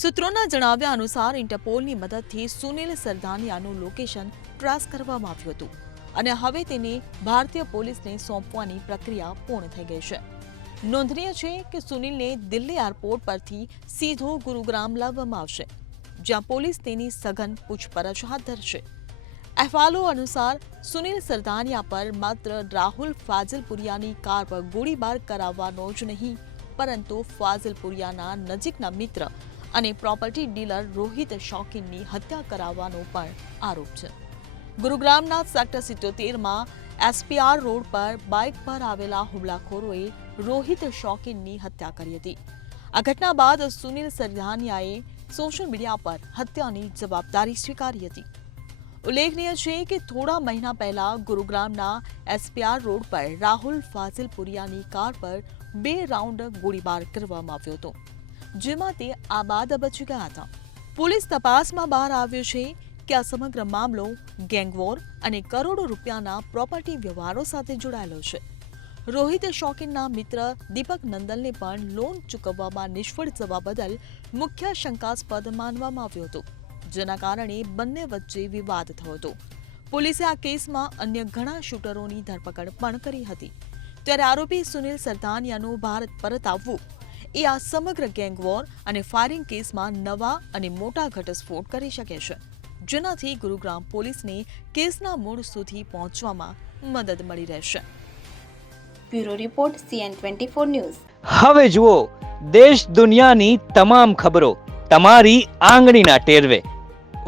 સૂત્રોના જણાવ્યા અનુસાર ઇન્ટરપોલની મદદથી સુનિલ સરદાનિયાનું લોકેશન ટ્રેસ કરવામાં આવ્યું હતું અને હવે તેને ભારતીય પોલીસને સોંપવાની પ્રક્રિયા પૂર્ણ થઈ ગઈ છે. નોંધનીય છે કે સુનિલને દિલ્હી એરપોર્ટ પરથી સીધો ગુરુગ્રામ લાવવામાં આવશે, જ્યાં પોલીસ તેની સઘન પૂછપરછ હાથ ધરશે. અહેવાલો અનુસાર સુનિલ સરદાનિયા પર માત્ર રાહુલ ફાઝિલપુરિયાની કાર પર ગોળીબાર કરાવવાનો જ નહીં, પરંતુ ફાઝિલપુરિયાના નજીકના મિત્ર અને પ્રોપર્ટી ડીલર રોહિત શોકીનની હત્યા કરાવવાનો પણ આરોપ છે. ગુરુગ્રામના સેક્ટર 77માં એસપીઆર રોડ પર બાઇક પર આવેલા હુમલાખોરોએ રોહિત શોકીનની હત્યા કરી હતી. આ ઘટના બાદ સુનિલ સરદાનિયાએ સોશિયલ મીડિયા પર હત્યાની જવાબદારી સ્વીકારી હતી. ઉલ્લેખનીય છે કે થોડા મહિના પહેલા ગુરુગ્રામના એસપીઆર રોડ પર રાહુલ ફાઝિલપુરિયાની કાર પર 2 રાઉન્ડ ગોળીબાર કરવામાં આવ્યો હતો, જેમાં તે આબાદ બચી ગયા હતા. પોલીસ તપાસમાં બહાર આવ્યું છે કે આ સમગ્ર મામલો ગેંગવોર અને કરોડો રૂપિયાના પ્રોપર્ટી વ્યવહારો સાથે જોડાયેલો છે. રોહિત શોકીનના મિત્ર દીપક નંદલને પણ લોન ચૂકવવામાં નિષ્ફળ જવા બદલ મુખ્ય શંકાસ્પદ માનવામાં આવ્યો હતો, જેના કારણે બંને વચ્ચે વિવાદ થયો હતો. પોલીસે આ કેસમાં અન્ય ઘણા શૂટરોની ધરપકડ પણ કરી હતી. ત્યારે આરોપી સુનિલ સરદાનિયાનું ભારત પરત આવવું એ આ સમગ્ર ગેંગવોર અને ફાયરિંગ કેસમાં નવા અને મોટા ઘટસ્ફોટ કરી શકે છે, જેનાથી ગુરુગ્રામ પોલીસને કેસના મૂળ સુધી પહોંચવામાં મદદ મળી રહેશે. Bureau report CN24 news. હવે જુઓ દેશ દુનિયાની તમામ ખબરો તમારી આંગળીના ટેરવે.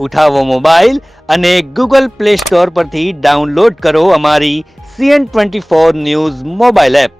ઉઠાવો મોબાઈલ અને Google Play Store પરથી ડાઉનલોડ કરો અમારી CN24 ન્યૂઝ મોબાઈલ એપ.